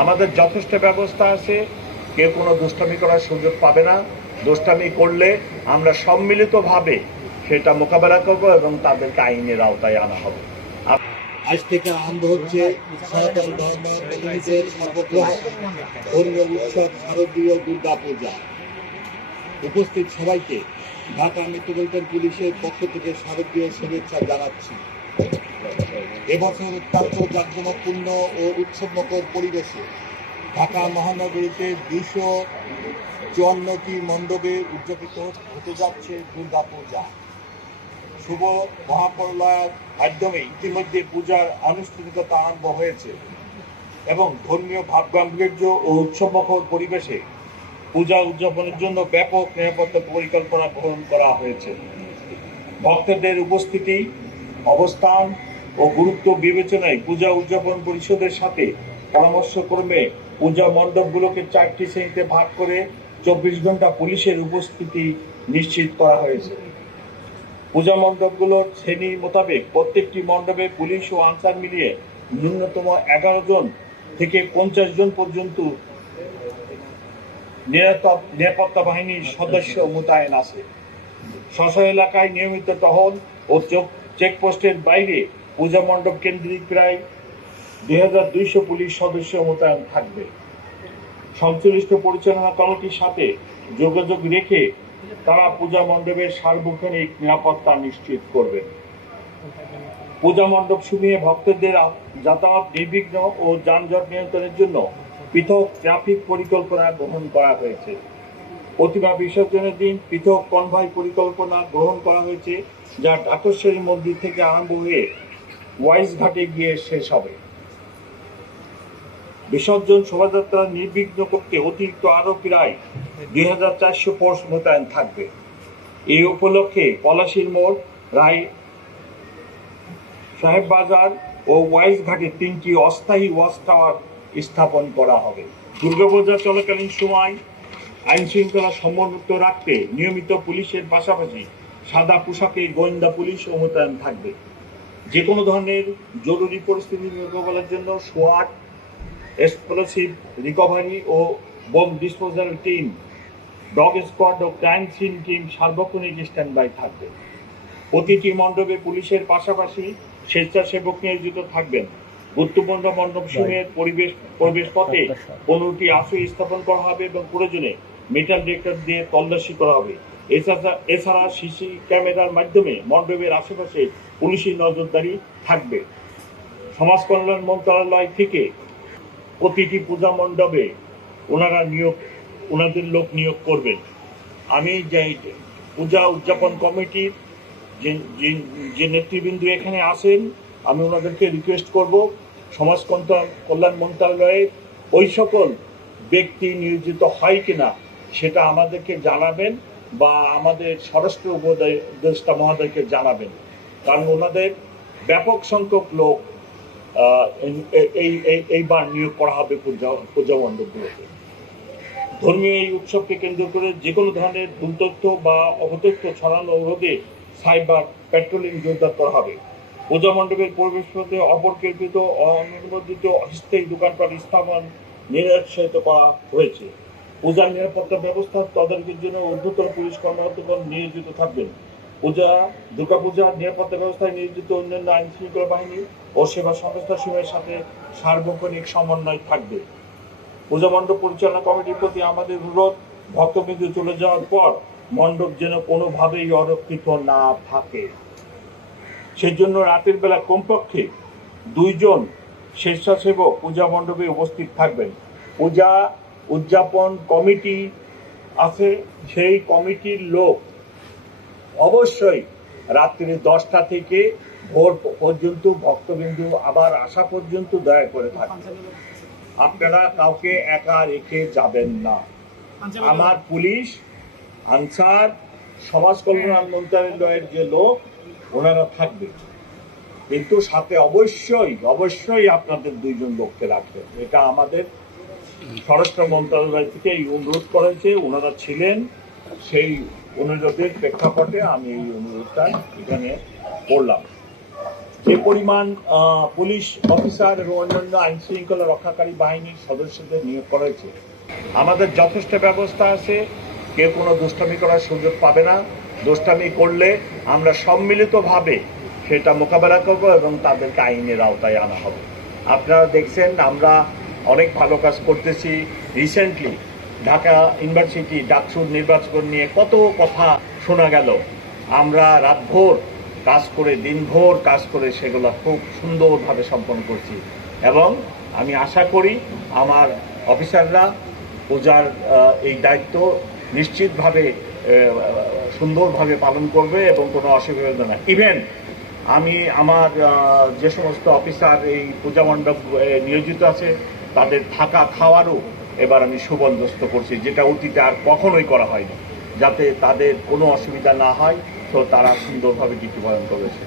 আমাদের যথেষ্ট ব্যবস্থা আছে। কেউ কোনো দুষ্টামি করার সুযোগ পাবে না। দুষ্টামি করলে আমরা সম্মিলিতভাবে সেটা মোকাবেলা করব এবং তাদেরকে আইনের আওতায় আনা হবে। আজ থেকে আরম্ভ হচ্ছে সনাতন ধর্মাবলম্বীদের সর্বগ্রহ ধর্মীয় উৎসব শারদীয় দুর্গা পূজা উপস্থিত সবাইকে ঢাকা মেট্রোপলিটন পুলিশের পক্ষ থেকে শারদীয় শুভেচ্ছা জানাচ্ছি। এবছর অত্যন্ত জাঁকজমকপূর্ণ ও উৎসবমুখর পরিবেশে ঢাকা মহানগরীতে দুশো চুয়ান্নটি মণ্ডপে উদযাপিত হতে যাচ্ছে দুর্গা পূজা শুভ মহাপরলয়ের মাধ্যমে ইতিমধ্যে পূজার আনুষ্ঠানিকতা আরম্ভ হয়েছে এবং ধর্মীয় ভাবগাম্ভীর্য ও উৎসবমুখর পরিবেশে পূজা উদযাপনের জন্য ব্যাপক নিরাপত্তা পরিকল্পনা গ্রহণ করা হয়েছে। ভক্তদের উপস্থিতি, অবস্থান ও গুরুত্ব বিবেচনায় পূজা উদযাপন পরিষদের সাথে পরামর্শক্রমে পূজা মণ্ডপগুলোকে চারটি শ্রেণীতে ভাগ করে চব্বিশ ঘণ্টা পুলিশের উপস্থিতি নিশ্চিত করা হয়েছে। পূজা মণ্ডপগুলোর শ্রেণি মোতাবেক প্রত্যেকটি মণ্ডপে পুলিশ ও আনসার মিলিয়ে ন্যূনতম এগারো জন থেকে পঞ্চাশ জন পর্যন্ত নিরাপত্তা বাহিনীর সদস্য মোতায়েন আছে। স্ব এলাকায় নিয়মিত টহল ও চেকপোস্টের বাইরে পূজা মণ্ডপ কেন্দ্রিক প্রায় দুই হাজার দুইশো পুলিশ সদস্য মোতায়েন থাকবে। সংশ্লিষ্ট পরিচালনা কমিটির সাথে যোগাযোগ রেখে তারা পূজা মণ্ডপের সার্বক্ষণিক নিরাপত্তা নিশ্চিত করবেন। পূজা মণ্ডপ সমূহে ভক্তদের যাতায়াত নির্বিঘ্ন ও যানজট নিয়ন্ত্রণের জন্য পৃথক ট্রাফিক পরিকল্পনা গ্রহণ করা হয়েছে। প্রতিমা বিসর্জনের দিন পৃথক কনভয় পরিকল্পনা গ্রহণ করা হয়েছে, যা ডাকেশ্বরী মন্দির থেকে আরম্ভ হয়ে ওয়াইজ ঘাটে গিয়ে শেষ হবে। বিসর্জন শোভাযাত্রা নির্বিঘ্ন করতে অতিরিক্ত আরও প্রায় দুই হাজার চারশো ফোর্স মোতায়েন থাকবে। এই উপলক্ষে পলাশির মোড়, রায় সাহেব বাজার ও ওয়াইজ ঘাটে তিনটি অস্থায়ী ওয়াচ টাওয়ার স্থাপন করা হবে। দুর্গাপূজা চলাকালীন সময় আইন শৃঙ্খলা সমুন্নত রাখতে নিয়মিত পুলিশের পাশাপাশি সাদা পোশাকে গোয়েন্দা পুলিশও মোতায়েন থাকবে। যে কোনো ধরনের জরুরি পরিস্থিতি মোকাবেলার জন্য সোয়াট এক্সপ্লোসিভ রিকভারি ও bomb disposal team dog squad ও ক্রাইম সিন টিম সার্বক্ষণিক স্ট্যান্ড বাই থাকবে। প্রতিটি মণ্ডপে পুলিশের পাশাপাশি স্বেচ্ছাসেবক নিয়োজিত থাকবেন। গুরুত্বপূর্ণ মণ্ডপ সমূহের পরিবেশ প্রবেশ পথে পনেরোটি আশ্রয় স্থাপন করা হবে এবং প্রয়োজনে মেটাল ডিটেক্টর দিয়ে তল্লাশি করা হবে। এছাড়া এছাড়া সিসি ক্যামেরার মাধ্যমে মণ্ডপের আশেপাশে পুলিশি নজরদারি থাকবে। সমাজ কল্যাণ মন্ত্রণালয় থেকে প্রতিটি পূজা মণ্ডপে ওনারা নিয়োগ ওনাদের লোক নিয়োগ করবেন। আমি যে পূজা উদযাপন কমিটির যে নেতৃবৃন্দ এখানে আসেন আমি ওনাদেরকে রিকোয়েস্ট করব সমাজ কল্যাণ মন্ত্রণালয়ের ওই সকল ব্যক্তি নিয়োজিত হয় কিনা সেটা আমাদেরকে জানাবেন। বা আমাদের স্বরাষ্ট্র উপদেষ্টা মহোদয়কে জানাবেন। কারণ ওনাদের ব্যাপক সংখ্যক লোক এই- এই, এই- এইবার নিয়োগ করা হবে পূজা মণ্ডপগুলোতে। ধর্মীয় এই উৎসবকে কেন্দ্র করে যে কোনো ধরনের দুর্তথ্য বা অপতথ্য ছড়ানো রোধে সাইবার পেট্রোলিং জোরদার করা হবে। পূজা মণ্ডপের পরিবেশ পথে অপরিকল্পিত অননুমোদিত অস্থায়ী দোকানপাট স্থাপন নিরুৎসাহিত করা হয়েছে। পূজার নিরাপত্তা ব্যবস্থা তদারকির জন্য ঊর্ধ্বতন পুলিশ কর্মকর্তাগণ নিয়োজিত থাকবেন। পূজা দুর্গাপূজার নিরাপত্তা ব্যবস্থায় নিয়োজিত অন্যান্য আইন শৃঙ্খলা বাহিনী ও সেবা সংস্থা সমূহের সাথে সার্বক্ষণিক সমন্বয় থাকবে। পূজা মণ্ডপ পরিচালনা কমিটির প্রতি আমাদের অনুরোধ, ভক্তবৃন্দ চলে যাওয়ার পর মণ্ডপ যেন কোনোভাবেই অরক্ষিত না থাকে। সেজন্য রাতের বেলা কমপক্ষে দুইজন স্বেচ্ছাসেবক পূজা মণ্ডপে উপস্থিত থাকবেন। পূজা উদযাপন কমিটি আছে, সেই কমিটির লোক অবশ্যই রাত্রি দশটা থেকে ভোর পর্যন্ত ভক্তবিন্দু আবার আসা পর্যন্ত দয়া করে থাকবেন আপনারা কাউকে একা রেখে যাবেন না। আমার পুলিশ, আনসার, সমাজ কল্যাণ মন্ত্রণালয়ের যে লোক, ওনারা থাকবে। কিন্তু সাথে অবশ্যই অবশ্যই আপনাদের দুইজন লোককে রাখবেন। এটা আমাদের স্বরাষ্ট্র মন্ত্রণালয় থেকে এই অনুরোধ করেছে ওনারা ছিলেন সেই অনুরোধের প্রেক্ষাপটে আমি এই অনুরোধটা এখানে করলাম। যে পরিমাণ পুলিশ অফিসার এবং অন্যান্য আইন শৃঙ্খলা রক্ষাকারী বাহিনীর সদস্যদের নিয়োগ করা হয়েছে, আমাদের যথেষ্ট ব্যবস্থা আছে। কেউ কোনো দুষ্টামি করার সুযোগ পাবে না। দুষ্টামি করলে আমরা সম্মিলিতভাবে সেটা মোকাবেলা করব এবং তাদেরকে আইনের আওতায় আনা হবে। আপনারা দেখছেন, আমরা অনেক ভালো কাজ করতেছি। রিসেন্টলি ঢাকা ইউনিভার্সিটি ডাকসুর নির্বাচন নিয়ে কত কথা শোনা গেল। আমরা রাতভর কাজ করে, দিনভর কাজ করে সেগুলো খুব সুন্দরভাবে সম্পন্ন করছি। এবং আমি আশা করি আমার অফিসাররা পূজার এই দায়িত্ব নিশ্চিতভাবে সুন্দরভাবে পালন করবে এবং কোনো অসুবিধা না ইভেন আমি আমার যে সমস্ত অফিসার এই পূজা মণ্ডপ নিয়োজিত আছে তাদের থাকা খাওয়ারও এবার আমি সুবন্দোস্ত করছি, যেটা অতীতে আর কখনোই করা হয়নি, যাতে তাদের কোনো অসুবিধা না হয়, তো তারা সুন্দরভাবে পালন করেছে।